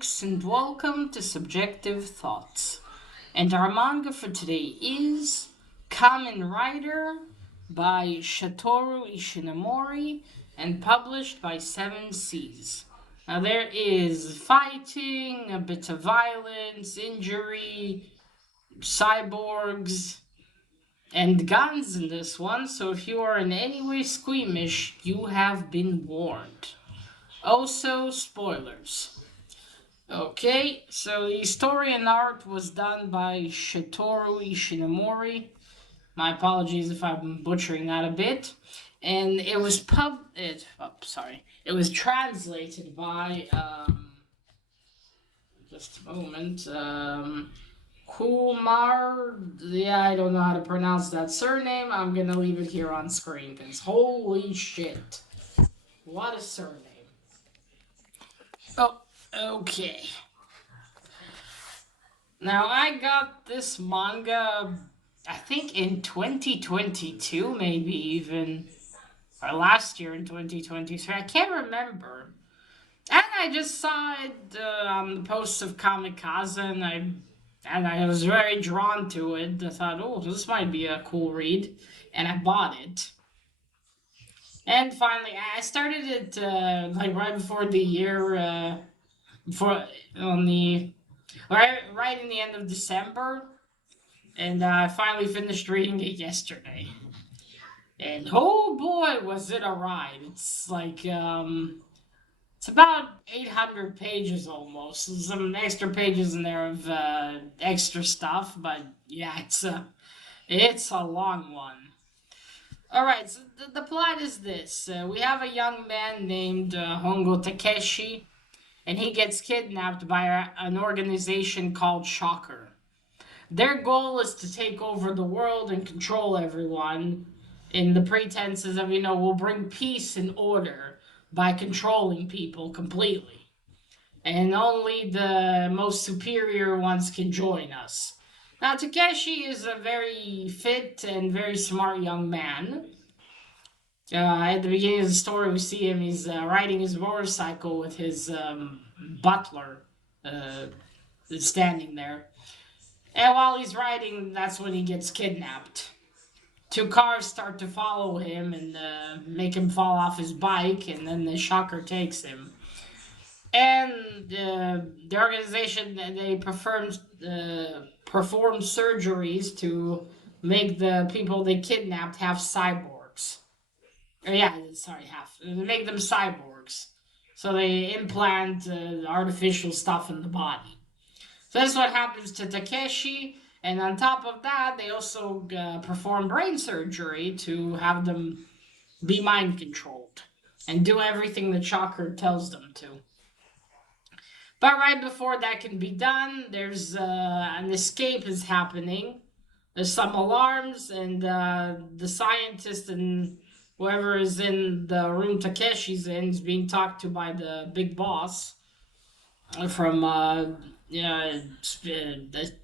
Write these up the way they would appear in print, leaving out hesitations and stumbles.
folks, and welcome to Subjective Thoughts. And our manga for today is Kamen Rider by Shatoru Ishinomori and published by Seven Seas. Now, there is fighting, a bit of violence, injury, cyborgs, and guns in this one, so if you are in any way squeamish, you have been warned. Also, spoilers. Okay, so the story and art was done by Shitoru Ishinomori. My apologies if I'm butchering that a bit. And it was it was translated by just a moment. Kumar, yeah, I don't know how to pronounce that surname. I'm gonna leave it here on screen because holy shit, what a surname. Oh, okay. Now, I got this manga, I think in 2022, maybe even, or last year in 2023. I can't remember. And I just saw it on the posts of Kamikaze, and I was very drawn to it. I thought, oh, this might be a cool read, and I bought it. And finally, I started it like right before the year, before on the right in the end of December, and I finally finished reading it yesterday. And oh boy, was it a ride! It's about 800 pages almost. There's some extra pages in there of extra stuff, but yeah, it's a long one. All right, so the plot is this: we have a young man named Hongo Takeshi, and he gets kidnapped by an organization called Shocker. Their goal is to take over the world and control everyone in the pretenses of, we'll bring peace and order by controlling people completely. And only the most superior ones can join us. Now, Takeshi is a very fit and very smart young man. At the beginning of the story, we see him, he's riding his motorcycle with his butler uh, standing there. And while he's riding, that's when he gets kidnapped. Two cars start to follow him and make him fall off his bike, and then the shocker takes him. And the organization, they perform surgeries to make the people they kidnapped have cyborgs. Or yeah, sorry, half. They make them cyborgs. So they implant artificial stuff in the body. So that's what happens to Takeshi. And on top of that, they also perform brain surgery to have them be mind controlled and do everything the Shocker tells them to. But right before that can be done, there's an escape is happening. There's some alarms, and the scientist and whoever is in the room Takeshi's in is being talked to by the big boss from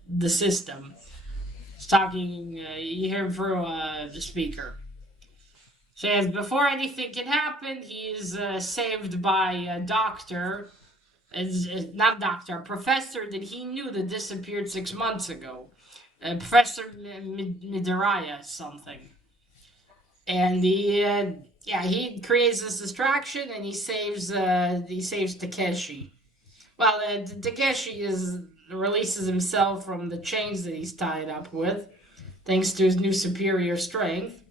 the system. He's talking. You hear him through the speaker. Says before anything can happen, he is saved by a doctor. Not doctor, a professor that he knew that disappeared 6 months ago. Professor Midoriya something, and he creates this distraction and he saves Takeshi. Well, Takeshi releases himself from the chains that he's tied up with, thanks to his new superior strength.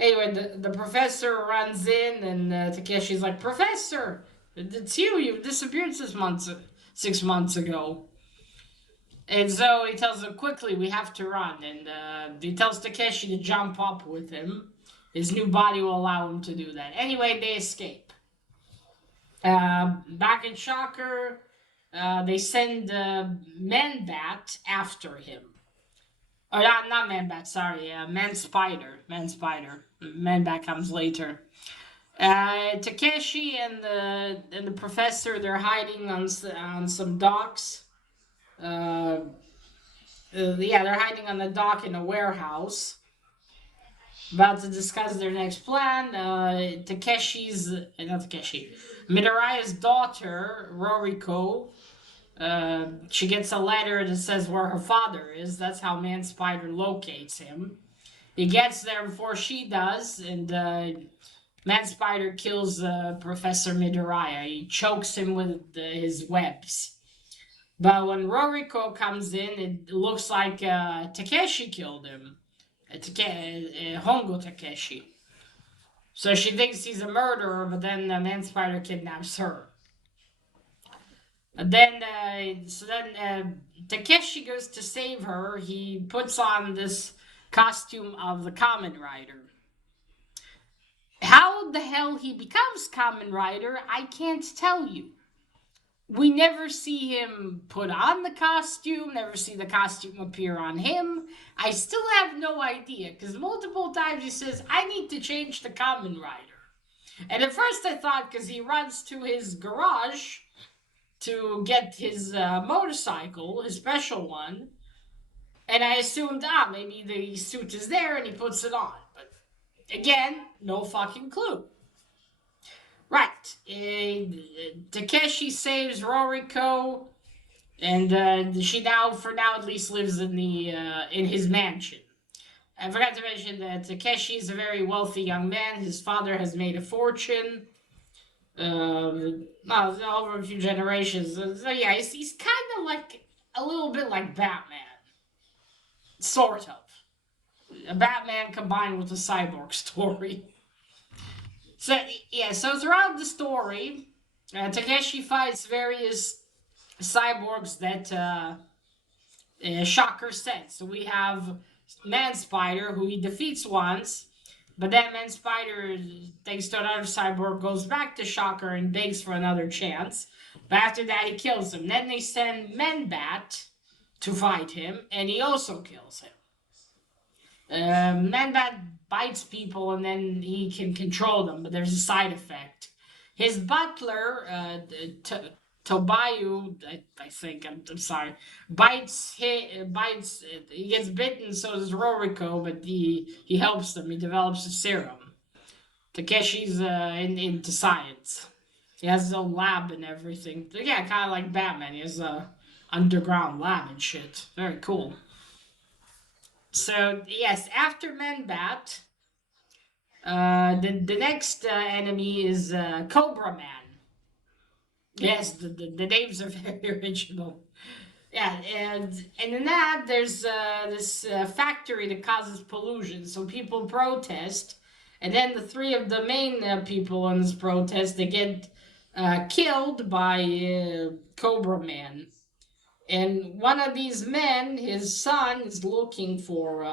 Anyway, the professor runs in, and Takeshi's like, "Professor, it's you. You've disappeared 6 months ago." And so he tells him quickly, "We have to run." And he tells Takeshi to jump up with him. His new body will allow him to do that. Anyway, they escape. Back in Shocker, they send Man-Bat after him. Or not Man-Bat, sorry, Man-Spider. Man-Bat comes later. Takeshi and the professor, they're hiding on some docks. They're hiding on the dock in a warehouse, about to discuss their next plan. Midoriya's daughter, Roriko, She gets a letter that says where her father is. That's how Man Spider locates him. He gets there before she does, and Man Spider kills Professor Midoriya. He chokes him with his webs. But when Roriko comes in, it looks like Takeshi killed him. Hongo Takeshi. So she thinks he's a murderer, but then Man Spider kidnaps her. And then, Takeshi goes to save her. He puts on this costume of the Kamen Rider. How the hell he becomes Kamen Rider, I can't tell you. We never see him put on the costume, never see the costume appear on him. I still have no idea, because multiple times he says, I need to change the Kamen Rider. And at first I thought, because he runs to his garage to get his motorcycle, his special one, and I assumed, maybe the suit is there and he puts it on. But again, no fucking clue. Right. Takeshi saves Roriko, and she now, for now at least, lives in his mansion. I forgot to mention that Takeshi is a very wealthy young man. His father has made a fortune. Well, over a few generations. So yeah, he's kind of like a little bit like Batman, sort of. A Batman combined with a cyborg story. So yeah, so throughout the story, Takeshi fights various cyborgs that Shocker sent. So we have Man Spider, who he defeats once, but then Man Spider, thanks to another cyborg, goes back to Shocker and begs for another chance. But after that, he kills him. Then they send Man Bat to fight him, and he also kills him. Man Bat bites people, and then he can control them, but there's a side effect. His butler, Tobayu, I think, I'm sorry, bites, he gets bitten, so does Roriko, but he helps them, he develops a serum. Takeshi's into science. He has his own lab and everything. So yeah, kind of like Batman, he has a underground lab and shit. Very cool. So, yes, after Menbat, the next enemy is Cobra Man. Yes, the names are very original. Yeah, and in that there's this factory that causes pollution, so people protest, and then the three of the main people in this protest, they get killed by Cobra Man, and one of these men, his son, is looking for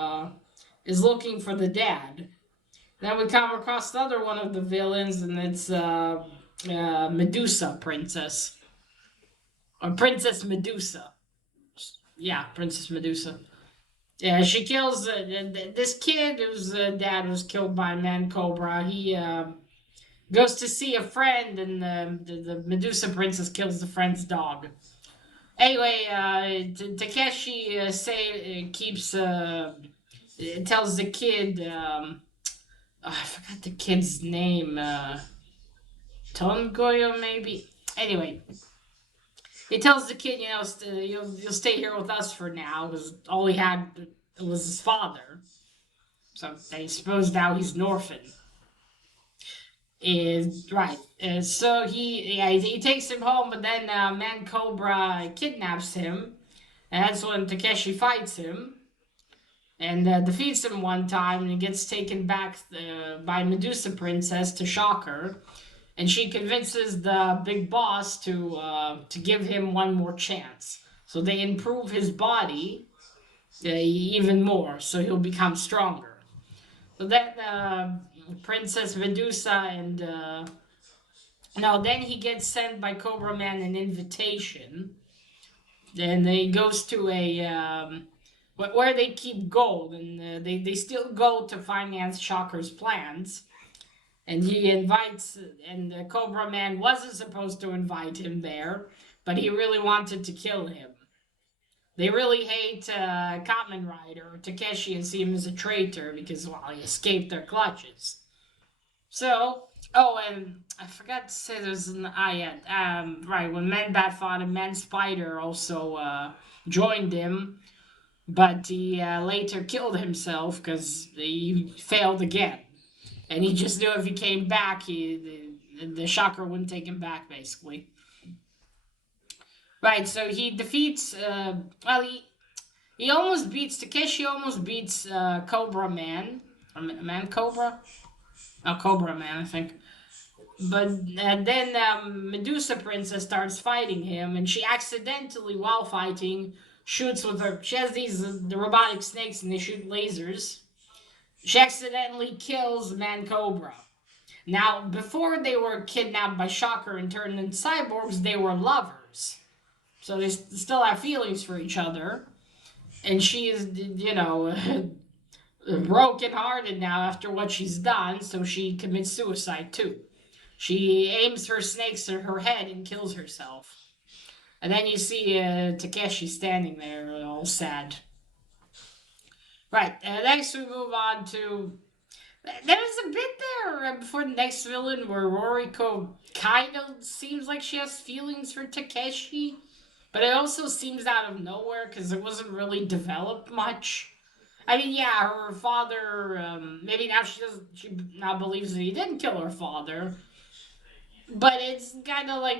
the dad. Then we come across another one of the villains, and it's Medusa Princess. Or Princess Medusa. Yeah, Princess Medusa. Yeah, she kills this kid whose dad was killed by Man Cobra. He goes to see a friend, and the Medusa Princess kills the friend's dog. Anyway, Takeshi keeps tells the kid. I forgot the kid's name. Tongoyo, maybe. Anyway, he tells the kid, you'll stay here with us for now, because all he had was his father. So I suppose now he's an orphan. Is right. So he takes him home, but then Man Cobra kidnaps him, and that's when Takeshi fights him and defeats him one time, and he gets taken back by Medusa Princess to Shocker, and she convinces the big boss to give him one more chance. So they improve his body even more, so he'll become stronger. So then Princess Medusa and now then he gets sent by Cobra Man an invitation. Then he goes to a where they keep gold, and they still go to finance Shocker's plans. And he invites, and Cobra Man wasn't supposed to invite him there, but he really wanted to kill him. They really hate Kamen Rider Takeshi and see him as a traitor because, well, he escaped their clutches. So Oh, and I forgot to say there's an yeah, right, when Man Bat fought him, Man Spider also joined him, but he later killed himself because he failed again. And he just knew if he came back, the Shocker wouldn't take him back, basically. Right, so he defeats, he almost beats, Takeshi almost beats Cobra Man. Or Man Cobra? Oh, Cobra Man, I think. But then Medusa Princess starts fighting him, and she accidentally, while fighting, shoots with her. She has these the robotic snakes, and they shoot lasers. She accidentally kills Man Cobra. Now, before they were kidnapped by Shocker and turned into cyborgs, they were lovers. So they still have feelings for each other. And she is, broken-hearted now after what she's done, so she commits suicide too. She aims her snakes at her head and kills herself. And then you see Takeshi standing there, all sad. Right. Next, we move on to. There was a bit there before the next villain where Roriko kind of seems like she has feelings for Takeshi, but it also seems out of nowhere because it wasn't really developed much. I mean, yeah, her father. Maybe now she doesn't. She now believes that he didn't kill her father, but it's kind of like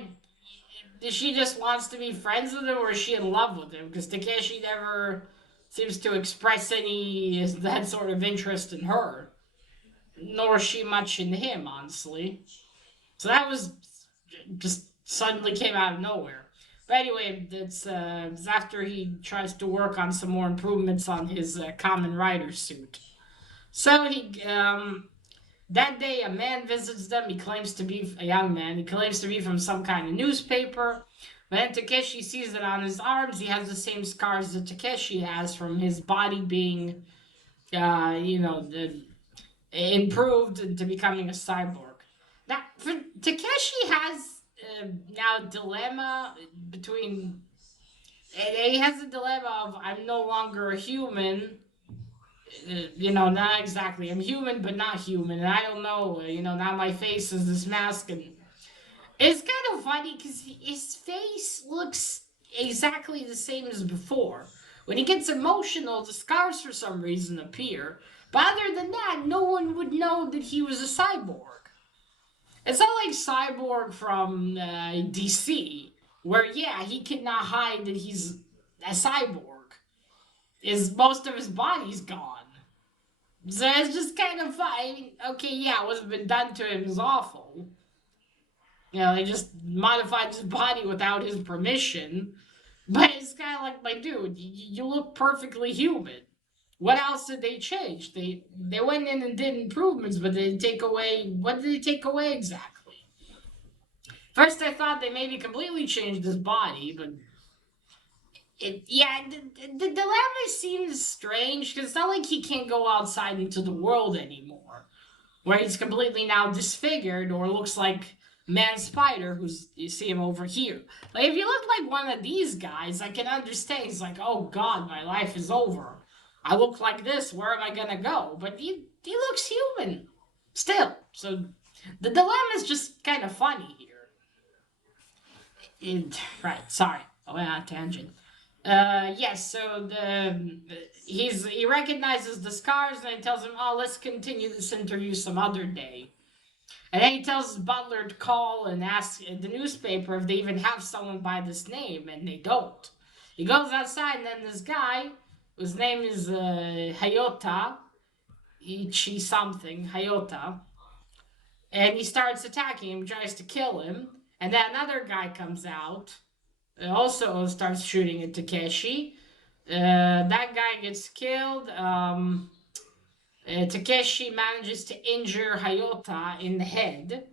she just wants to be friends with him, or is she in love with him? Because Takeshi never seems to express any that sort of interest in her, nor is she much in him, honestly. So that was just suddenly came out of nowhere. But anyway, it's after he tries to work on some more improvements on his Kamen Rider suit. So that day, a man visits them. He claims to be a young man. He claims to be from some kind of newspaper. But then Takeshi sees that on his arms, he has the same scars that Takeshi has from his body being, improved into becoming a cyborg. Now, Takeshi has now a dilemma between. He has a dilemma of I'm no longer a human, not exactly. I'm human, but not human. And I don't know, now my face is this mask. And it's kind of funny because his face looks exactly the same as before. When he gets emotional, the scars for some reason appear. But other than that, no one would know that he was a cyborg. It's not like Cyborg from DC, where, yeah, he cannot hide that he's a cyborg. Most of his body's gone. So it's just kind of fun. I mean, okay, yeah, what's been done to him is awful. They just modified his body without his permission. But it's kind of like dude, you look perfectly human. What else did they change? They went in and did improvements, but they take away. What did they take away exactly? First, I thought they maybe completely changed his body, but the dilemma seems strange because it's not like he can't go outside into the world anymore, where he's completely now disfigured or looks like Man Spider, who's you see him over here. Like if you look like one of these guys, I can understand. He's like, oh God, my life is over. I look like this. Where am I gonna go? But he looks human still. So the dilemma is just kind of funny here. Right. Sorry. I went on a tangent. Yes. So he recognizes the scars and he tells him, "Oh, let's continue this interview some other day." And then he tells his butler to call and ask the newspaper if they even have someone by this name, and they don't. He goes outside, and then this guy, whose name is Hayota, Ichi something, Hayota, and he starts attacking him, tries to kill him. And then another guy comes out, also starts shooting at Takeshi. That guy gets killed. Takeshi manages to injure Hayota in the head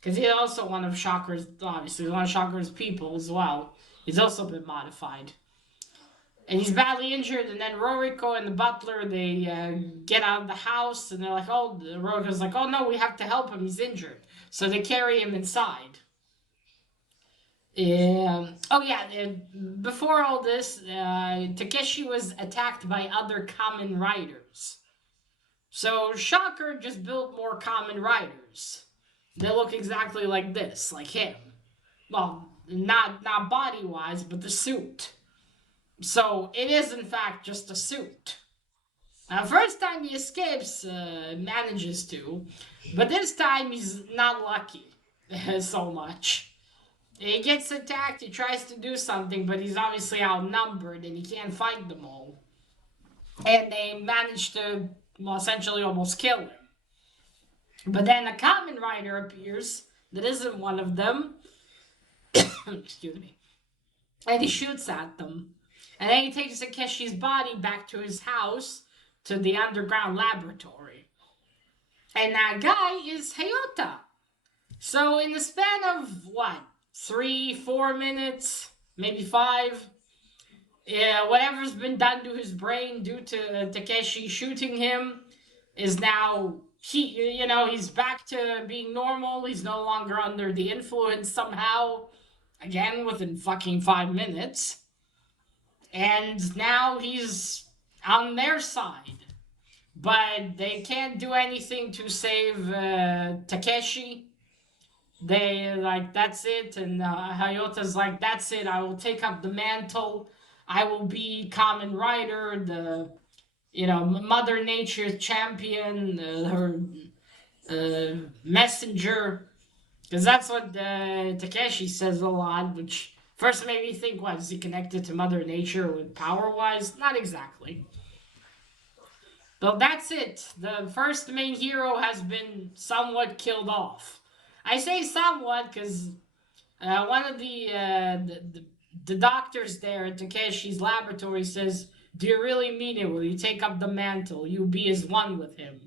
because he's also one of Shocker's, obviously, one of Shocker's people as well. He's also been modified. And he's badly injured, and then Roriko and the butler, they get out of the house, and they're like, oh, Roriko's like, oh no, we have to help him, he's injured. So they carry him inside. Oh yeah. Before all this, Takeshi was attacked by other Kamen Riders. So Shocker just built more Kamen Riders. They look exactly like this, like him. Well, not body wise, but the suit. So it is in fact just a suit. Now, first time he escapes, manages to, but this time he's not lucky so much. He gets attacked, he tries to do something, but he's obviously outnumbered and he can't fight them all. And they manage to, well, essentially almost kill him. But then a Kamen Rider appears that isn't one of them. Excuse me. And he shoots at them. And then he takes Takeshi's body back to his house, to the underground laboratory. And that guy is Hayota. So in the span of, what, 3-4 minutes, maybe 5, whatever's been done to his brain due to Takeshi shooting him is now, he's back to being normal. He's no longer under the influence somehow. Again, within fucking 5 minutes. And now he's on their side. But they can't do anything to save Takeshi. They, like, that's it. And Hayota's like, that's it. I will take up the mantle. I will be Kamen Rider, the, Mother Nature's champion, her messenger. Because that's what Takeshi says a lot, which first made me think, what, is he connected to Mother Nature with power-wise? Not exactly. But that's it. The first main hero has been somewhat killed off. I say somewhat because one of the doctors there at Takeshi's laboratory says, "Do you really mean it? Will you take up the mantle? You'll be as one with him."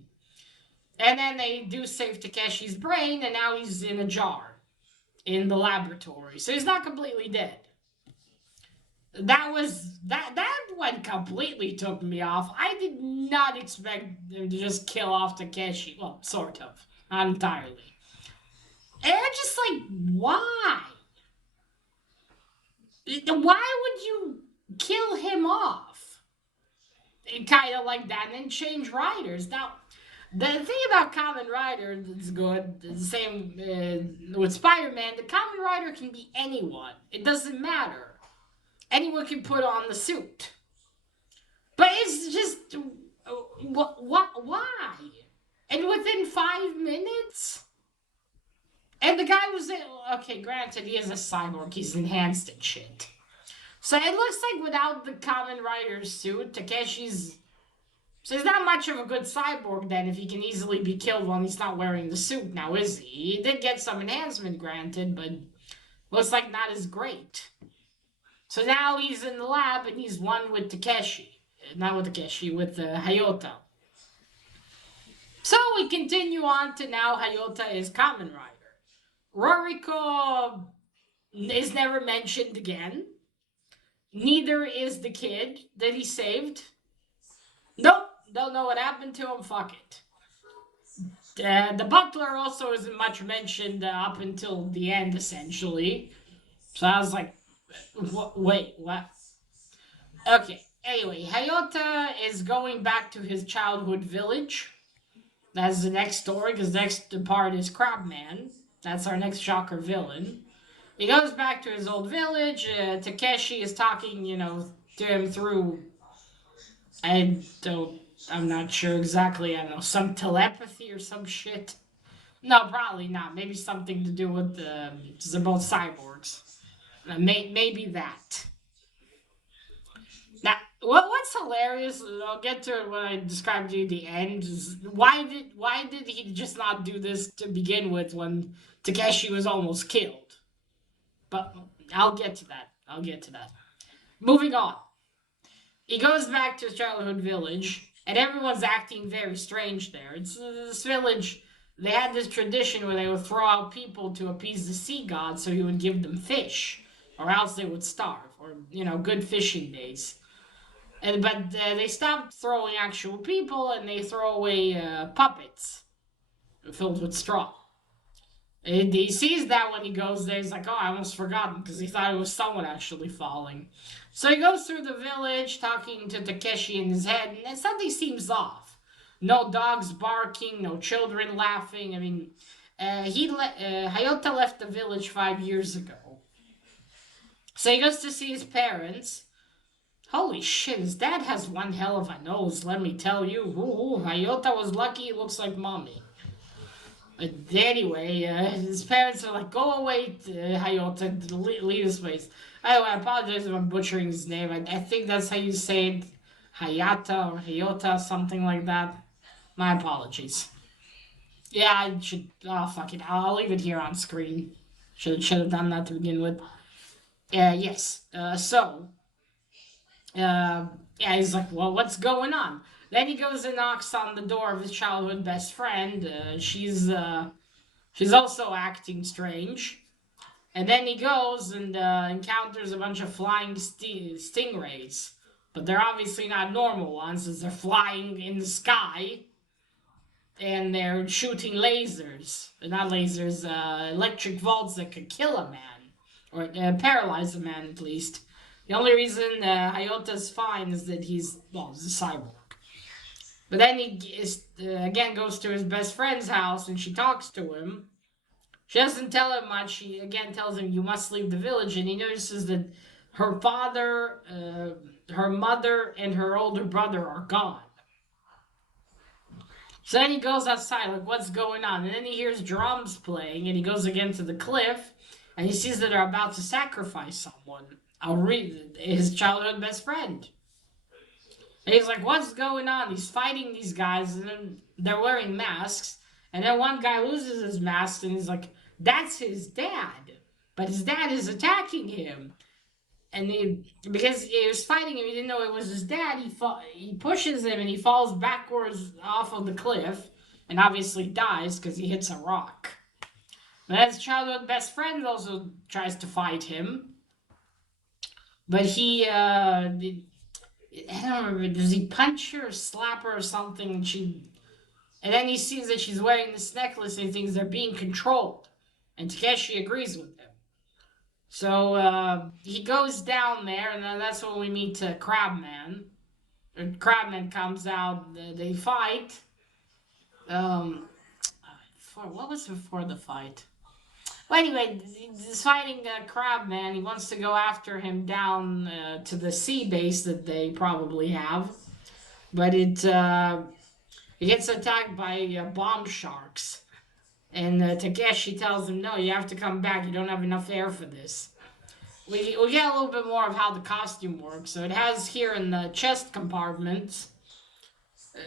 And then they do save Takeshi's brain, and now he's in a jar in the laboratory. So he's not completely dead. That one completely took me off. I did not expect them to just kill off Takeshi. Well, sort of. Not entirely. And I'm just like, why? Why would you kill him off? Kind of like that, and then change riders. Now, the thing about Kamen Rider is good. The same with Spider-Man. The Kamen Rider can be anyone. It doesn't matter. Anyone can put on the suit. But it's just, why? And within 5 minutes? And the guy was, okay, granted, he is a cyborg. He's enhanced and shit. So it looks like without the Kamen Rider's suit, Takeshi's... So he's not much of a good cyborg then if he can easily be killed when he's not wearing the suit now, is he? He did get some enhancement granted, but looks like not as great. So now he's in the lab and he's one with Takeshi. Not with Takeshi, with Hayota. So we continue on to now Hayota is Kamen Rider. Roriko is never mentioned again. Neither is the kid that he saved. Nope, don't know what happened to him, fuck it. The butler also isn't much mentioned up until the end, essentially. So I was like, wait, what? Okay, anyway, Hayota is going back to his childhood village. That's the next story, because the next part is Crabman. That's our next shocker villain. He goes back to his old village. Takeshi is talking, to him through... I'm not sure exactly. I don't know, some telepathy or some shit. No, probably not. Maybe something to do with they're both cyborgs. Maybe that. Now, what's hilarious, I'll get to it when I describe to you the end, is why did he just not do this to begin with when Takeshi was almost killed? But I'll get to that. Moving on. He goes back to his childhood village, and everyone's acting very strange there. It's this village, they had this tradition where they would throw out people to appease the sea god so he would give them fish, or else they would starve, or, good fishing days. But they stopped throwing actual people, and they throw away puppets filled with straw. And he sees that when he goes there. He's like, oh, I almost forgot him, because he thought it was someone actually falling. So he goes through the village talking to Takeshi in his head, and something seems off. No dogs barking, no children laughing. I mean, Hayota left the village 5 years ago. So he goes to see his parents. Holy shit, his dad has one hell of a nose, let me tell you. Ooh, Hayota was lucky he looks like mommy. Anyway, his parents are like, go away, Hayota, leave this place. Anyway, I apologize if I'm butchering his name. I think that's how you say it. Hayata or Hayota, something like that. My apologies. Yeah, I should. Oh, fuck it. I'll leave it here on screen. Should have done that to begin with. Yes. Yeah, he's like, well, what's going on? Then he goes and knocks on the door of his childhood best friend. She's also acting strange. And then he goes and encounters a bunch of flying stingrays. But they're obviously not normal ones, as they're flying in the sky and they're shooting lasers. Not lasers, electric volts that could kill a man. Or paralyze a man, at least. The only reason Hayota's fine is that he's a cyborg. But then again goes to his best friend's house and she talks to him. She doesn't tell him much. She again tells him, you must leave the village. And he notices that her father, her mother, and her older brother are gone. So then he goes outside, like, what's going on? And then he hears drums playing, and he goes again to the cliff, and he sees that they're about to sacrifice someone. His childhood best friend. And he's like, what's going on? He's fighting these guys, and then they're wearing masks. And then one guy loses his mask, and he's like, that's his dad. But his dad is attacking him. And because he was fighting him, he didn't know it was his dad. He pushes him, and he falls backwards off of the cliff, and obviously dies because he hits a rock. But his childhood best friend also tries to fight him. But I don't remember, does he punch her or slap her or something? And then he sees that she's wearing this necklace and he thinks they're being controlled. And Takeshi agrees with him. So he goes down there, and then that's when we meet Crabman. Crabman comes out, they fight. What was before the fight? Well, anyway, he's fighting Crabman. He wants to go after him down to the sea base that they probably have. But it gets attacked by bomb sharks. And Takeshi tells him, no, you have to come back. You don't have enough air for this. We get a little bit more of how the costume works. So it has here in the chest compartment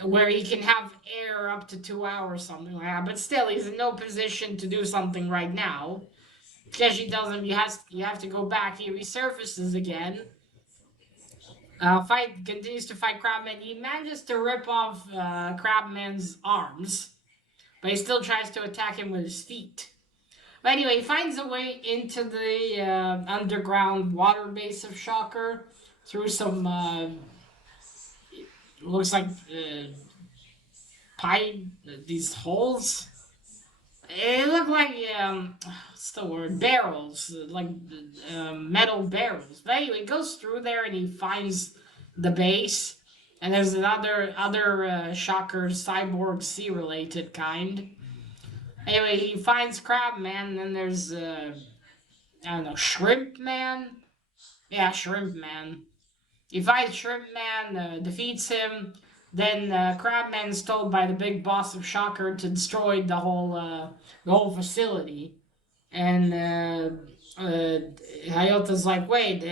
where he can have air up to 2 hours, something like that. But still, he's in no position to do something right now. Takeshi tells him you have to go back. He resurfaces again. Continues to fight Crabman. He manages to rip off Crabman's arms. But he still tries to attack him with his feet. But anyway, he finds a way into the underground water base of Shocker through some, looks like these holes. It looked like, what's the word? Barrels, like metal barrels. But anyway, he goes through there and he finds the base. And there's other Shocker cyborg sea-related kind. Anyway, he finds Crabman, and then there's, I don't know, Shrimp Man? Yeah, Shrimp Man. He fights Shrimp Man, defeats him, then Crabman's told by the big boss of Shocker to destroy the whole facility. And Hayota's like, wait,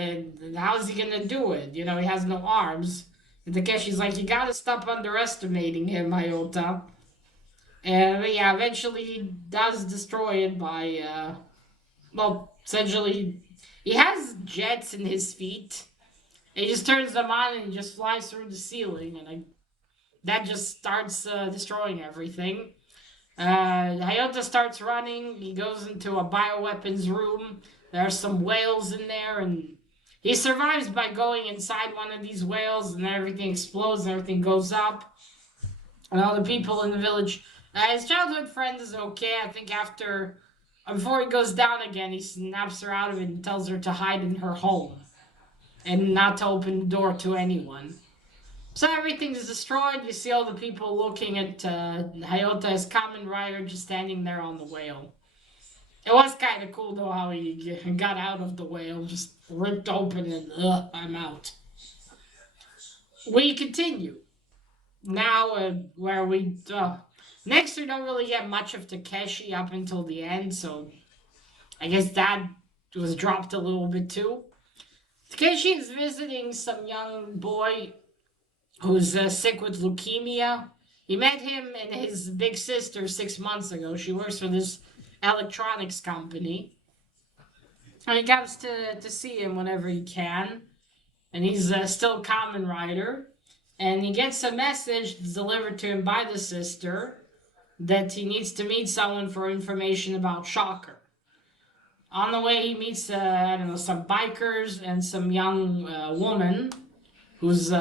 how's he gonna do it? You know, he has no arms. And Takeshi's like, you gotta stop underestimating him, Hayota. And yeah, eventually he does destroy it by, essentially, he has jets in his feet. He just turns them on and he just flies through the ceiling, and that just starts destroying everything. Hayota starts running. He goes into a bioweapons room. There are some whales in there, and he survives by going inside one of these whales, and then everything explodes and everything goes up. And all the people in the village. His childhood friend is okay. I think before he goes down again, he snaps her out of it and tells her to hide in her home and not to open the door to anyone. So everything's destroyed. You see all the people looking at Hayota as Kamen Rider just standing there on the whale. It was kind of cool though how he got out of the whale, just ripped open and I'm out. We continue now where we next we don't really get much of Takeshi up until the end, so I guess that was dropped a little bit too. Takeshi is visiting some young boy who's sick with leukemia. He met him and his big sister 6 months ago. She works for this electronics company. And he comes to see him whenever he can. And he's still a Kamen Rider. And he gets a message delivered to him by the sister that he needs to meet someone for information about Shocker. On the way, he meets, I don't know, some bikers and some young woman who's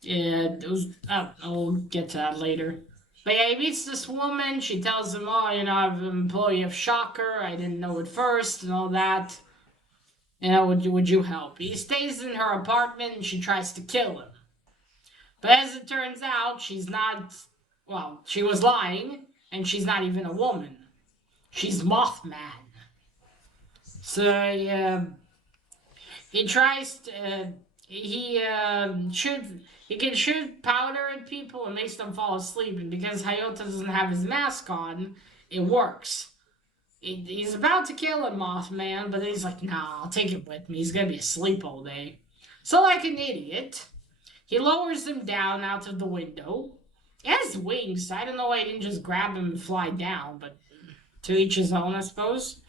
yeah, it was. I'll get to that later. But yeah, he meets this woman. She tells him, "Oh, I'm an employee of Shocker. I didn't know it first, and all that. Would you help?" He stays in her apartment, and she tries to kill him. But as it turns out, she's not. Well, she was lying, and she's not even a woman. She's Mothman. So yeah, he tries to. He can shoot powder at people and makes them fall asleep. And because Hayota doesn't have his mask on, it works. He's about to kill a Mothman, but he's like, "Nah, I'll take it with me. He's gonna be asleep all day." So, like an idiot, he lowers him down out of the window. He has wings. I don't know why he didn't just grab him and fly down, but to each his own, I suppose.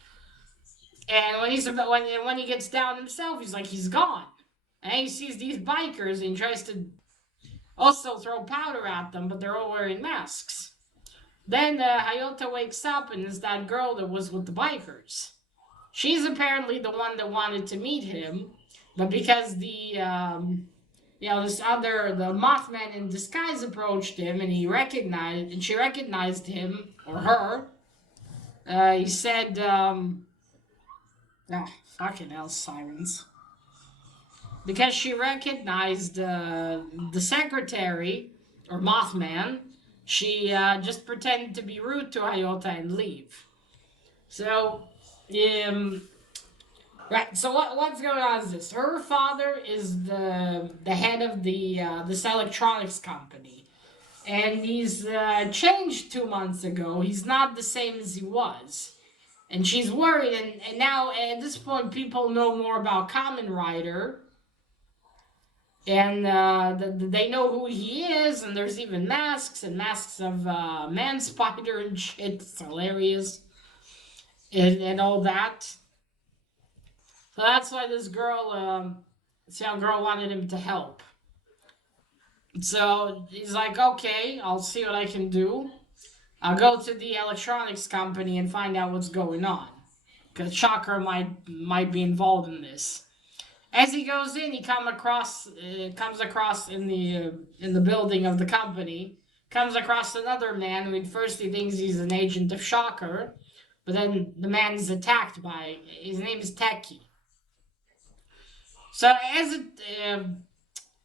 And when he gets down himself, he's gone. And he sees these bikers and he tries to also throw powder at them, but they're all wearing masks. Then Hayota wakes up and is that girl that was with the bikers. She's apparently the one that wanted to meet him, but because the Mothman in disguise approached him and she recognized him or her. He said, fucking hell, sirens. Because she recognized the secretary, or Mothman, she just pretended to be rude to Hayota and leave. So, right. So what's going on is this: her father is the head of this electronics company, and he's changed 2 months ago. He's not the same as he was. And she's worried, and now at this point, people know more about Kamen Rider, and they know who he is, and there's even masks and masks of Man Spider and shit. It's hilarious, and all that. So that's why this young girl wanted him to help. So he's like, okay, I'll see what I can do. I'll go to the electronics company and find out what's going on, because Shocker might be involved in this. As he goes in, he comes across in the building of the company. Comes across another man who at first he thinks he's an agent of Shocker, but then the man is attacked by his name is Teki. So as it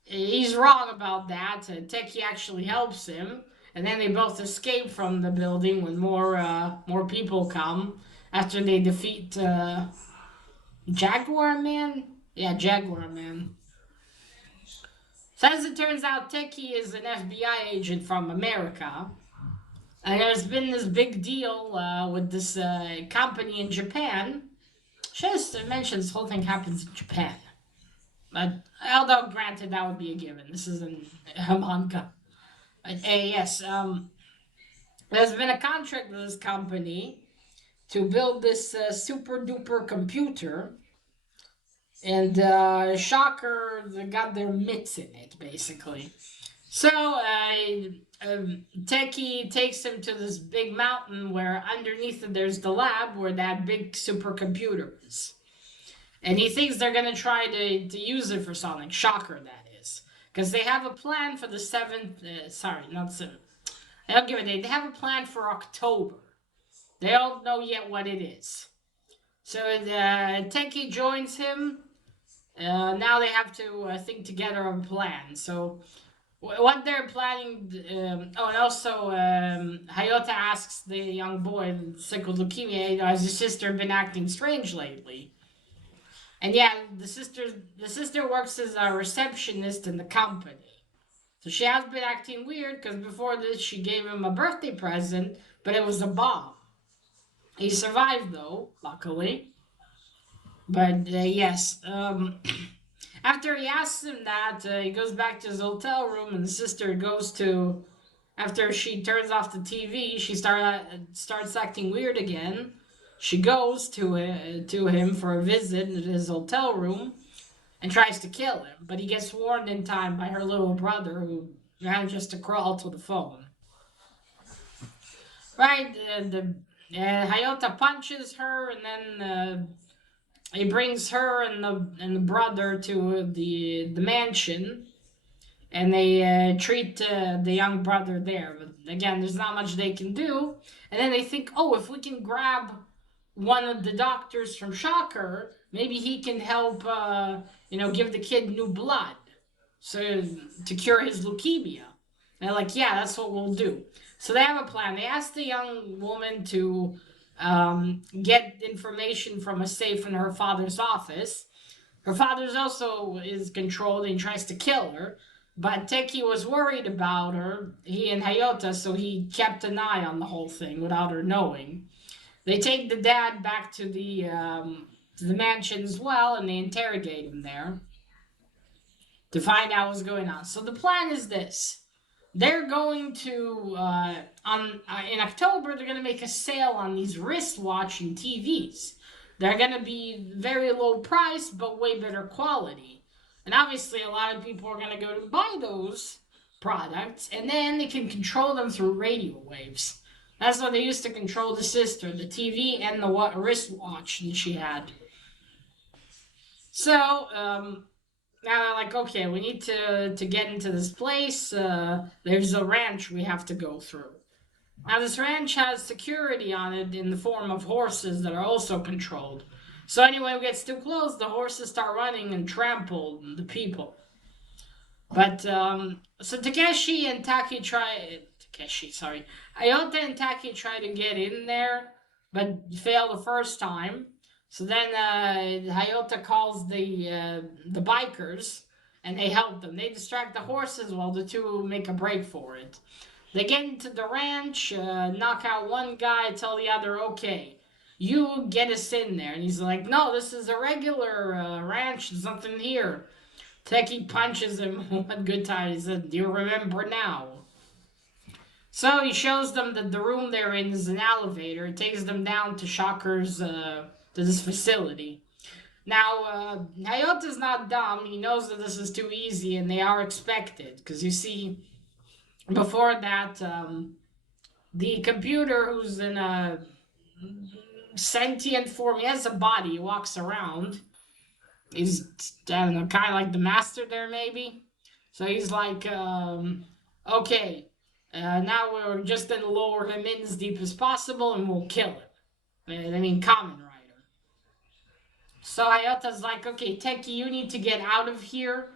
he's wrong about that, Teki actually helps him, and then they both escape from the building when more people come after they defeat Jaguar Man. Yeah, Jaguar Man. So as it turns out, Teki is an FBI agent from America. And there's been this big deal with this company in Japan. Just to mention, this whole thing happens in Japan. But, although, granted, that would be a given. This is a manga. But, yes, there's been a contract with this company to build this super duper computer. And Shocker got their mitts in it, basically. So Teki takes him to this big mountain where underneath it there's the lab where that big supercomputer is. And he thinks they're going to try to use it for something. Shocker, that is. Because they have a plan for the 7th... sorry, not 7th. I don't give a date. They have a plan for October. They don't know yet what it is. So Teki joins him. Now they have to think together a plan. So what they're planning. Oh, and also Hayota asks the young boy sick with leukemia, has his sister been acting strange lately? And yeah, the sister works as a receptionist in the company. So she has been acting weird because before this she gave him a birthday present, but it was a bomb. He survived though, luckily. But yes, after he asks him that, he goes back to his hotel room, and the sister goes to. After she turns off the TV, she starts acting weird again. She goes to him for a visit in his hotel room and tries to kill him, but he gets warned in time by her little brother, who manages to crawl to the phone. Right, Hayota punches her, and then he brings her and the brother to the mansion, and they treat the young brother there. But again, there's not much they can do. And then they think, oh, if we can grab one of the doctors from Shocker, maybe he can help, give the kid new blood, so to cure his leukemia. And they're like, yeah, that's what we'll do. So they have a plan. They ask the young woman to get information from a safe in her father's office. Her father's also is controlled and tries to kill her. But Teki was worried about her, he and Hayota, so he kept an eye on the whole thing without her knowing. They take the dad back to the mansion as well, and they interrogate him there to find out what's going on. So the plan is this: they're going to on in October they're going to make a sale on these wristwatch and TVs. They're going to be very low price but way better quality. And obviously a lot of people are going to go to buy those products, and then they can control them through radio waves. That's what they used to control the sister, the TV and the wristwatch that she had. So, now they're like, okay, we need to get into this place. There's a ranch we have to go through. Now this ranch has security on it in the form of horses that are also controlled. So anyone who gets too close, the horses start running and trample the people. But so Ayota and Taki try to get in there, but fail the first time. So then Hayota calls the bikers, and they help them. They distract the horses while the two make a break for it. They get into the ranch, knock out one guy, tell the other, okay, you get us in there. And he's like, no, this is a regular ranch. There's nothing here. Techie punches him one good time. He said, do you remember now? So he shows them that the room they're in is an elevator. It takes them down to Shocker's, to this facility. Now, Hayota's not dumb. He knows that this is too easy and they are expected. Because you see, before that, the computer, who's in a sentient form, he has a body, he walks around. He's, I don't know, kind of like the master there, maybe. So he's like, okay, now we're just gonna lower him in as deep as possible and we'll kill him. I mean, Kamen Rider. So Hayota's like, okay, Teki, you need to get out of here.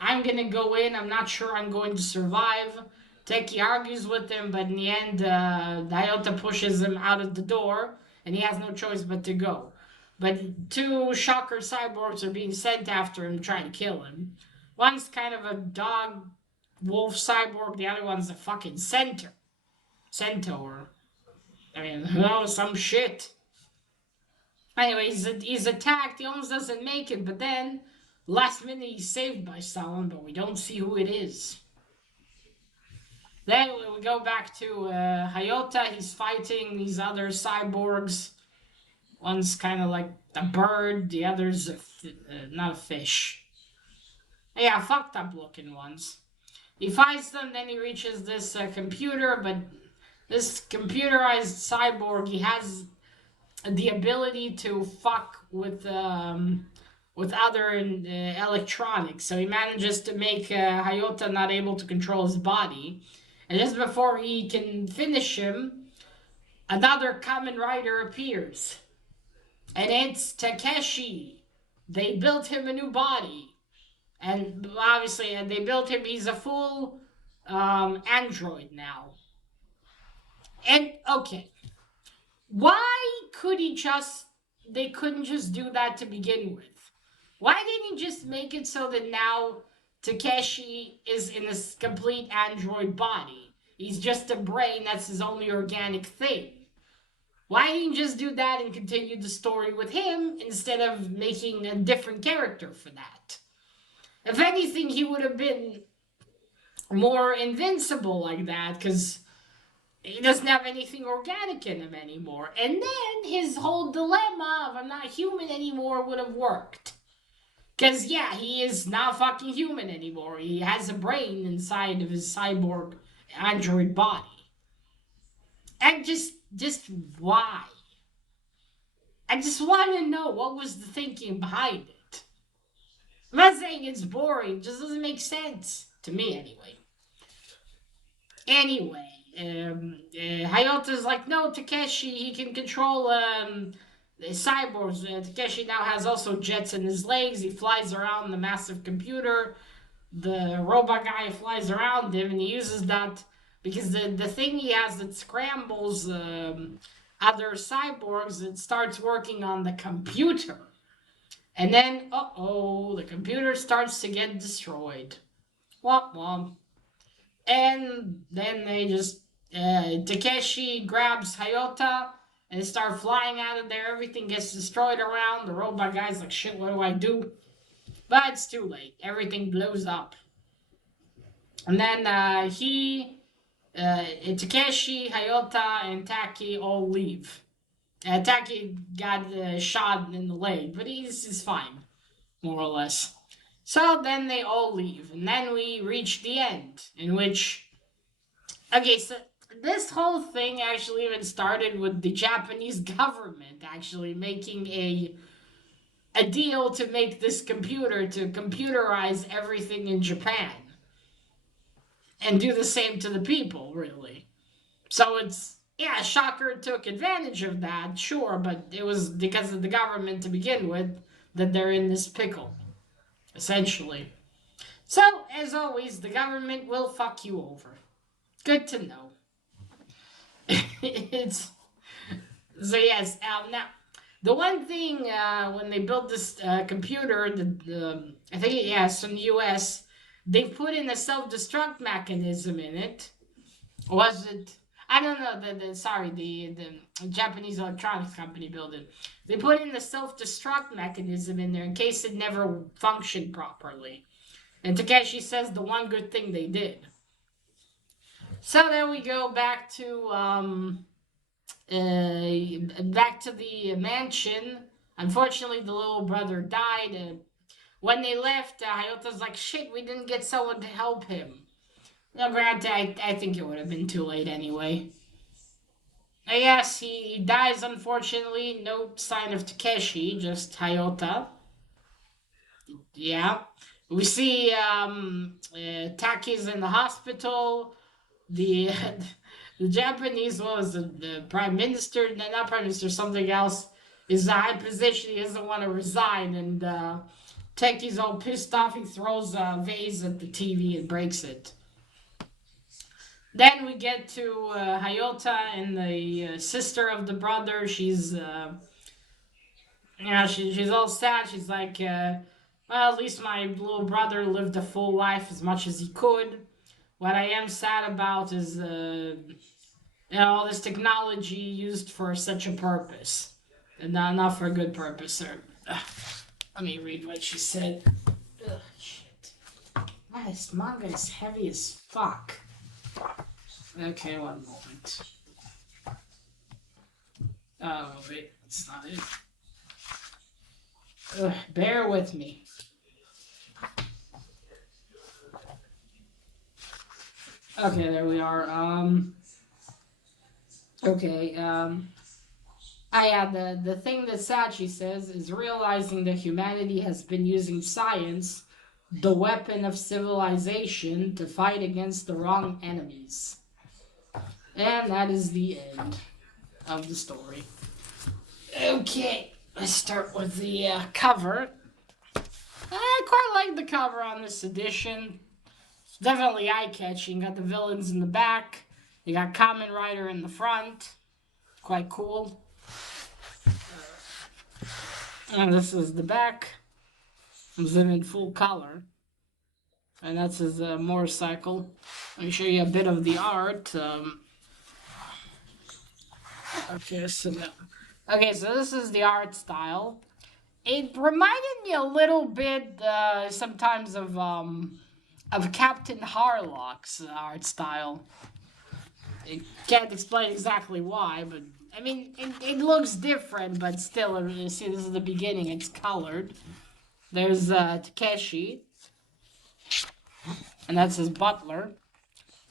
I'm gonna go in. I'm not sure I'm going to survive. Teki argues with him, but in the end, Hayota pushes him out of the door, and he has no choice but to go. But two Shocker cyborgs are being sent after him, trying to kill him. One's kind of a dog wolf cyborg, the other one's a fucking centaur. I mean, oh, some shit. Anyway, he's attacked. He almost doesn't make it, but then last minute he's saved by someone, but we don't see who it is. Then we go back to Hayota. He's fighting these other cyborgs. One's kind of like a bird. The other's not a fish. Yeah, fucked up looking ones. He fights them. Then he reaches this computer, but this computerized cyborg, he has the ability to fuck with other electronics. So he manages to make Hayota not able to control his body. And just before he can finish him, another Kamen Rider appears. And it's Takeshi. they built him a new body. And obviously, they built him, he's a full android now. And okay, why could he just, they couldn't just do that to begin with? Why didn't he just make it so that now Takeshi is in a complete android body? He's just a brain, that's his only organic thing. Why didn't you just do that and continue the story with him instead of making a different character for that? If anything, he would have been more invincible like that because he doesn't have anything organic in him anymore. And then his whole dilemma of I'm not human anymore would have worked. Because, yeah, he is not fucking human anymore. He has a brain inside of his cyborg android body. And just why? I just want to know what was the thinking behind it. I'm not saying it's boring, it just doesn't make sense. To me, anyway. Anyway, Hayota's like, no, Takeshi, he can control the cyborgs. Takeshi now has also jets in his legs. He flies around the massive computer. The robot guy flies around him, and he uses that because the thing he has that scrambles other cyborgs, it starts working on the computer. And then, the computer starts to get destroyed. Womp womp. And then they just, Takeshi grabs Hayota and they start flying out of there. Everything gets destroyed around. The robot guy's like, shit, what do I do? But it's too late. Everything blows up. And then Takeshi, Hayota, and Taki all leave. Taki got shot in the leg, but he's fine, more or less. So then they all leave, and then we reach the end, in which... Okay, so this whole thing actually even started with the Japanese government actually making a deal to make this computer, to computerize everything in Japan. And do the same to the people, really. So it's... Yeah, Shocker took advantage of that, sure, but it was because of the government to begin with that they're in this pickle, essentially. So, as always, the government will fuck you over. Good to know. It's... So, yes, now, the one thing, when they built this computer, I think, yes, in the US, they put in a self-destruct mechanism in it. Was it... I don't know. The Japanese electronics company built it. They put in the self-destruct mechanism in there in case it never functioned properly. And Takeshi says the one good thing they did. So then we go back to the mansion. Unfortunately, the little brother died. When they left, Hayota's like, shit, we didn't get someone to help him. Now, granted, I think it would have been too late anyway. Yes, he dies, unfortunately. No sign of Takeshi, just Hayota. Yeah. We see Taki's in the hospital. The the Japanese, what was the prime minister? No, not prime minister, something else, is in a high position. He doesn't want to resign. And Taki's all pissed off. He throws a vase at the TV and breaks it. Then we get to Hayota and the sister of the brother. She's, she's all sad. She's like, well, at least my little brother lived a full life as much as he could. What I am sad about is, all this technology used for such a purpose, and not for a good purpose. Let me read what she said. Ugh, shit. Man, this manga is heavy as fuck. Okay, one moment. Oh, wait, it's not it. Ugh, bear with me. Okay, there we are. The thing that Sachi says is realizing that humanity has been using science, the weapon of civilization, to fight against the wrong enemies. And that is the end of the story. Okay, let's start with the cover. I quite like the cover on this edition. It's definitely eye-catching. Got the villains in the back. You got Kamen Rider in the front. Quite cool. And this is the back. It's in full color. And that's his motorcycle. Let me show you a bit of the art. Okay, so this is the art style. It reminded me a little bit sometimes of Captain Harlock's art style. I can't explain exactly why, but I mean it looks different, but still, you see, this is the beginning. It's colored. There's Takeshi, and that's his butler.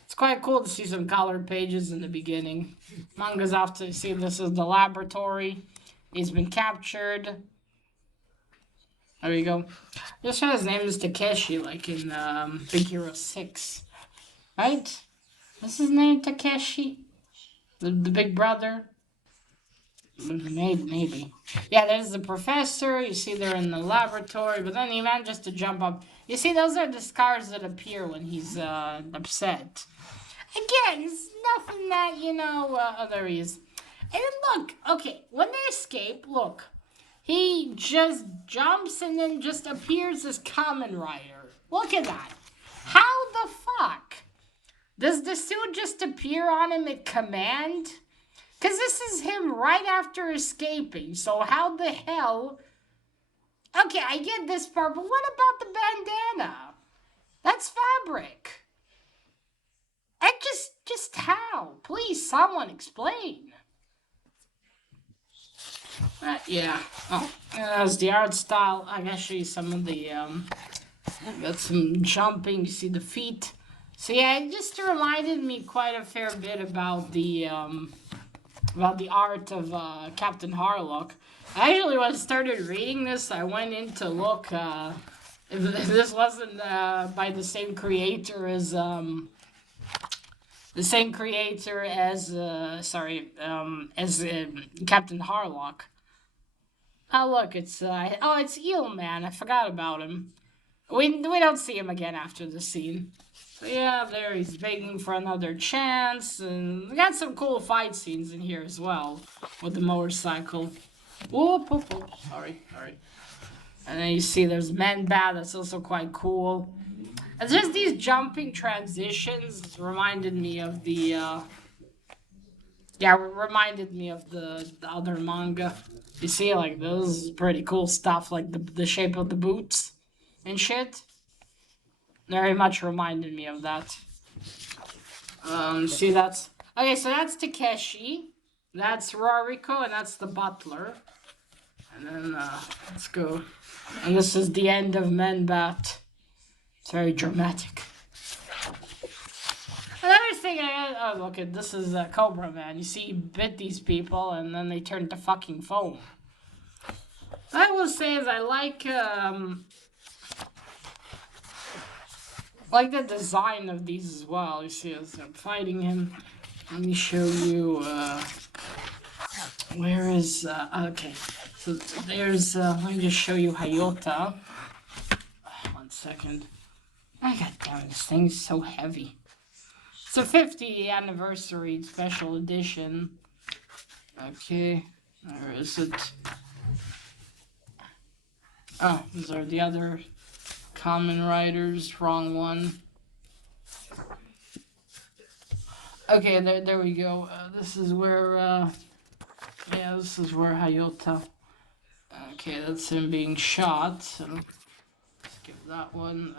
It's quite cool to see some colored pages in the beginning. Manga's off to see this is the laboratory. He's been captured. There we go. Just his name is Takeshi, like in Big Hero 6. Right? What's his name, Takeshi? The big brother? Maybe. Yeah, there's the professor. You see they're in the laboratory, but then he manages to jump up. You see, those are the scars that appear when he's upset. Again, it's nothing that, there he is. And look, okay, when they escape, look, he just jumps and then just appears as Kamen Rider. Look at that. How the fuck? Does the suit just appear on him at command? Because this is him right after escaping, so how the hell... Okay, I get this part, but what about the bandana? That's fabric. And just how? Please, someone explain. Yeah. Oh, that's the art style. I gotta show you some of the, got some jumping. You see the feet. So yeah, it just reminded me quite a fair bit about the art of Captain Harlock. Actually, when I started reading this, I went in to look if this wasn't by the same creator as Captain Harlock. Oh look, it's Eel Man. I forgot about him. We don't see him again after the scene. So yeah, there he's begging for another chance, and we got some cool fight scenes in here as well with the motorcycle. Whoop, whoop, whoop. Sorry. And then you see there's Man-Bat. That's also quite cool. It's just these jumping transitions reminded me of the other manga. You see, like, this is pretty cool stuff, like the shape of the boots and shit. Very much reminded me of that. See, that's... Okay, so that's Takeshi. That's Roriko, and that's the butler. And then, let's go. And this is the end of Man-Bat. It's very dramatic. Another thing look at this is Cobra Man. You see, he bit these people, and then they turned to fucking foam. I will say is I like the design of these as well. You see, as I'm fighting him. Let me show you. Where is? Okay, so there's. Let me just show you Hayota. 1 second. Oh, God damn it, this thing's so heavy. It's a 50th anniversary special edition. Okay, where is it? Oh, these are the other Kamen Riders. Wrong one. Okay, there we go. This is where, this is where Hayota. Okay, that's him being shot. So skip that one.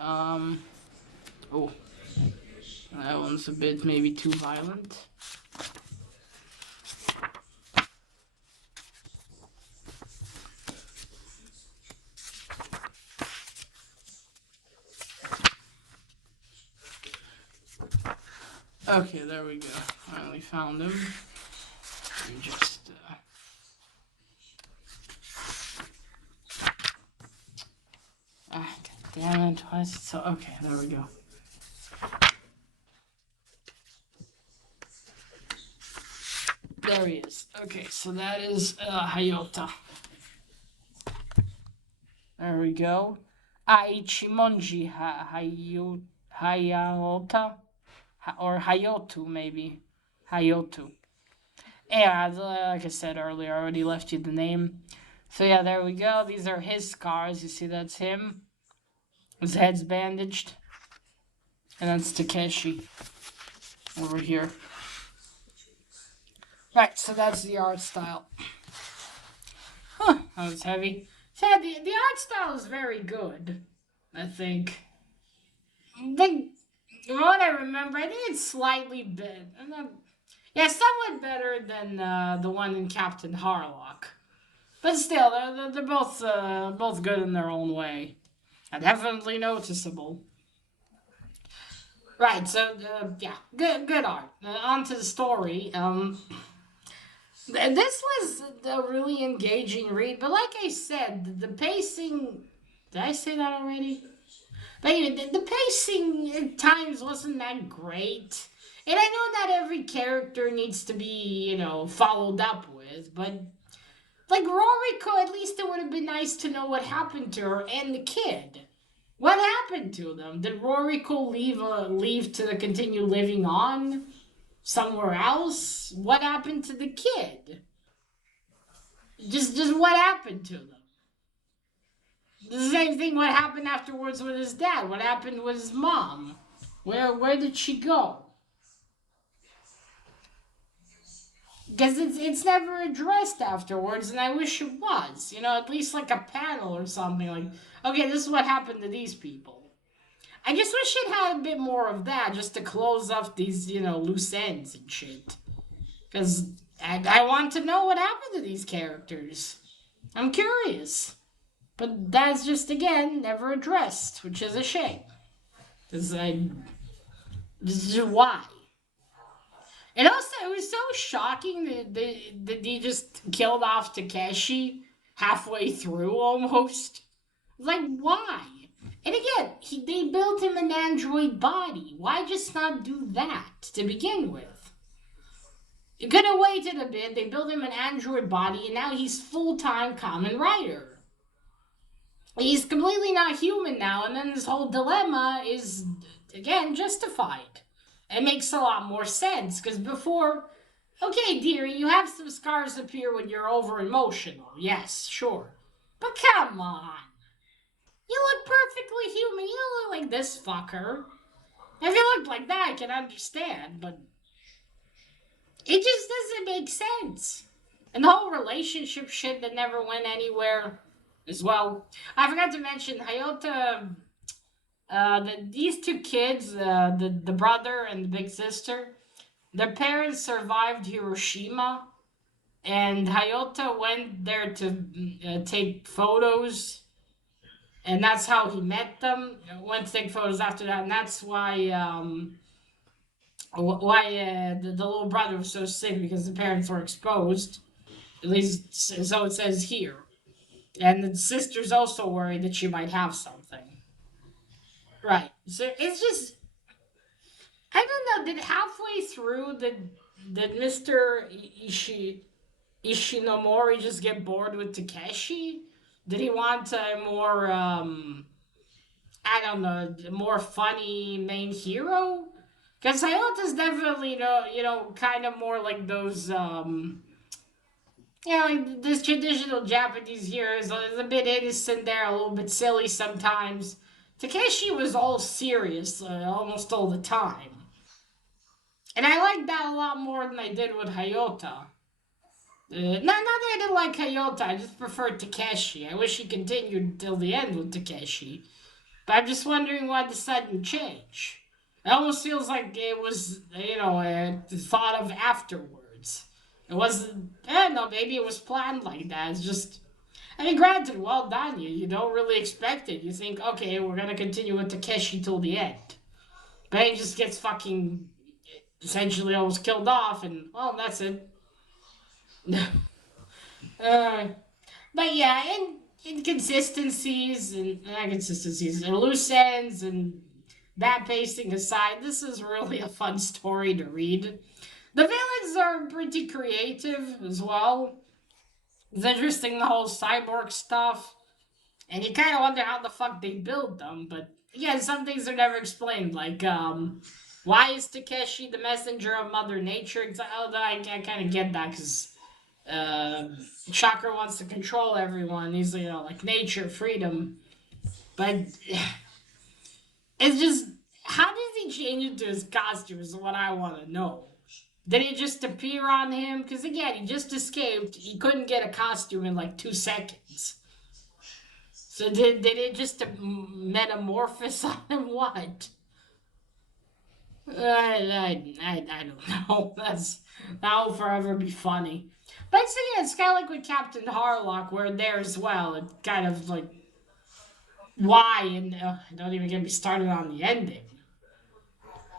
Oh, that one's a bit maybe too violent. Okay, there we go. Finally found him. Let me just, God damn it, why is it so... Okay, there we go. There he is. Okay, so that is Hayota. There we go. Ichimonji Hayota, or Hayotu, maybe. Hayotu. Yeah, like I said earlier, I already left you the name. So yeah, there we go. These are his scars. You see, that's him. His head's bandaged. And that's Takeshi over here. Right, so that's the art style. Huh, that was heavy. So yeah, the art style is very good, I think. What I remember, I think it's slightly better. Yeah, somewhat better than the one in Captain Harlock. But still, they're both good in their own way. And definitely noticeable. Right, so yeah, good art. On to the story. This was a really engaging read, but like I said, the pacing. Did I say that already? But anyway, the pacing at times wasn't that great. And I know not every character needs to be, followed up with, but like Roriko, at least it would have been nice to know what happened to her and the kid. What happened to them? Did Roriko leave to continue living on somewhere else? What happened to the kid? Just what happened to them? The same thing. What happened afterwards with his dad? What happened with his mom? Where did she go? Because it's never addressed afterwards, and I wish it was. At least like a panel or something. Like, okay, this is what happened to these people. I just wish it had a bit more of that, just to close off these, loose ends and shit. Because I want to know what happened to these characters. I'm curious. But that's just, again, never addressed, which is a shame. Because just why? And also, it was so shocking that he just killed off Takeshi halfway through, almost. Like, why? And again, they built him an android body. Why just not do that to begin with? You could have waited a bit. They built him an android body, and now he's full-time Kamen Rider. He's completely not human now, and then this whole dilemma is, again, justified. It makes a lot more sense, because before, okay, dearie, you have some scars appear when you're over-emotional. Yes, sure. But come on. You look perfectly human. You don't look like this fucker. If you looked like that, I can understand, but it just doesn't make sense. And the whole relationship shit that never went anywhere as well. I forgot to mention, Hayota, these two kids, the brother and the big sister, their parents survived Hiroshima, and Hayota went there to take photos, and that's how he met them. Went to take photos after that, and that's why the little brother was so sick, because the parents were exposed. At least so it says here. And the sister's also worried that she might have something. Right. So it's just, I don't know. Did halfway through did Mr. Ishinomori just get bored with Takeshi? Did he want a more I don't know, more funny main hero? Because Hayota's definitely, kind of more like those, like this traditional Japanese hero is a bit innocent there, a little bit silly sometimes. Takeshi was all serious almost all the time. And I like that a lot more than I did with Hayota. Not that I didn't like Hayota, I just preferred Takeshi. I wish he continued until the end with Takeshi. But I'm just wondering why the sudden change. It almost feels like it was, thought of afterwards. It wasn't, I don't know, maybe it was planned like that. It's just, I mean, granted, well done. You don't really expect it. You think, okay, we're going to continue with Takeshi till the end. But he just gets fucking essentially almost killed off, and, well, that's it. uh, but yeah, inconsistencies and not inconsistencies and loose ends and bad pacing aside, this is really a fun story to read. The villains are pretty creative as well. It's interesting, the whole cyborg stuff. And you kind of wonder how the fuck they build them. But again, some things are never explained. Like, why is Takeshi the messenger of Mother Nature? Although I kind of get that because uh, Shocker wants to control everyone. He's, like nature, freedom. But it's just, how does he change into his costume is what I want to know. Did it just appear on him? Because again, he just escaped. He couldn't get a costume in like 2 seconds. So did it just metamorphose on him? What? I don't know. That will forever be funny. But so yeah, it's kind of like with Captain Harlock, where there as well, it kind of like why, and don't even get me started on the ending.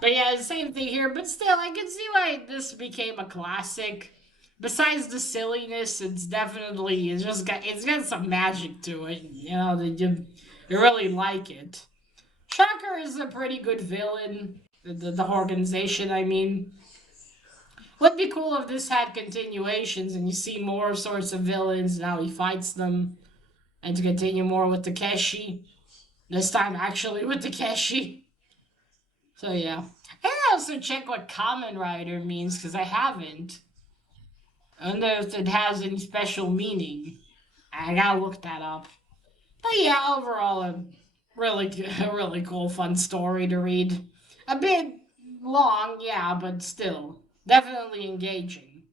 But yeah, same thing here. But still, I can see why this became a classic. Besides the silliness, it's got some magic to it. That you really like it. Shocker is a pretty good villain. The organization, I mean. Would be cool if this had continuations and you see more sorts of villains and how he fights them, and to continue more with Takeshi. This time, actually, with Takeshi. So yeah. I also check what Kamen Rider means because I haven't. I wonder if it has any special meaning. I gotta look that up. But yeah, overall, a really cool, fun story to read. A bit long, yeah, but still definitely engaging.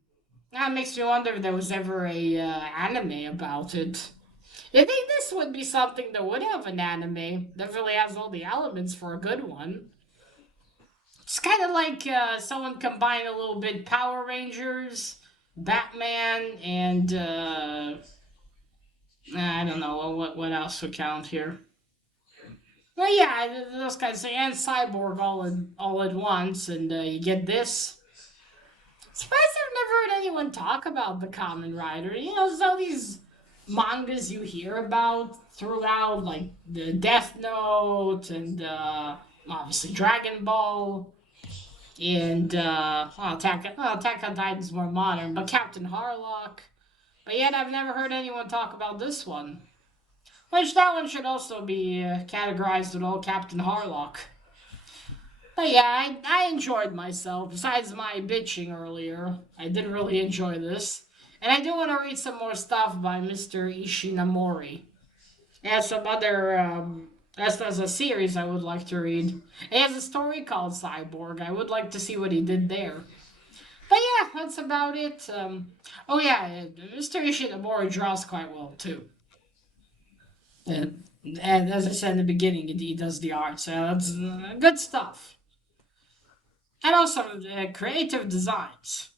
That makes me wonder if there was ever a anime about it. I think this would be something that would have an anime. Definitely has all the elements for a good one. It's kind of like someone combined a little bit Power Rangers, Batman, and I don't know what else would count here. Well, yeah, those guys and Cyborg all at once, and you get this. Surprised I've never heard anyone talk about the Kamen Rider. There's all these mangas you hear about throughout, like the Death Note and obviously Dragon Ball. And Attack on Titan's more modern, but Captain Harlock. But yet I've never heard anyone talk about this one. Which that one should also be categorized with all Captain Harlock. But yeah, I enjoyed myself. Besides my bitching earlier, I did really enjoy this. And I do want to read some more stuff by Mr. Ishinamori. And some other, as a series I would like to read. He has a story called Cyborg. I would like to see what he did there. But yeah, that's about it. Oh yeah, Mr. Ishinamori draws quite well too. And as I said in the beginning, he does the art, so that's good stuff. And also creative designs.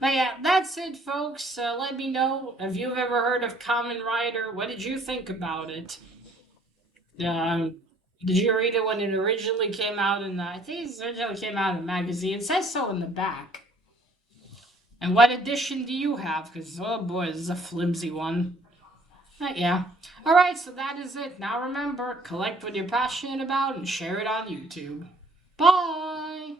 But yeah, that's it, folks. Let me know if you've ever heard of Kamen Rider. What did you think about it? Um, did you read it when it originally came out? I think it originally came out in a magazine. It says so in the back. And what edition do you have? Because, oh boy, this is a flimsy one. Yeah. Alright, so that is it. Now remember, collect what you're passionate about and share it on YouTube. Bye!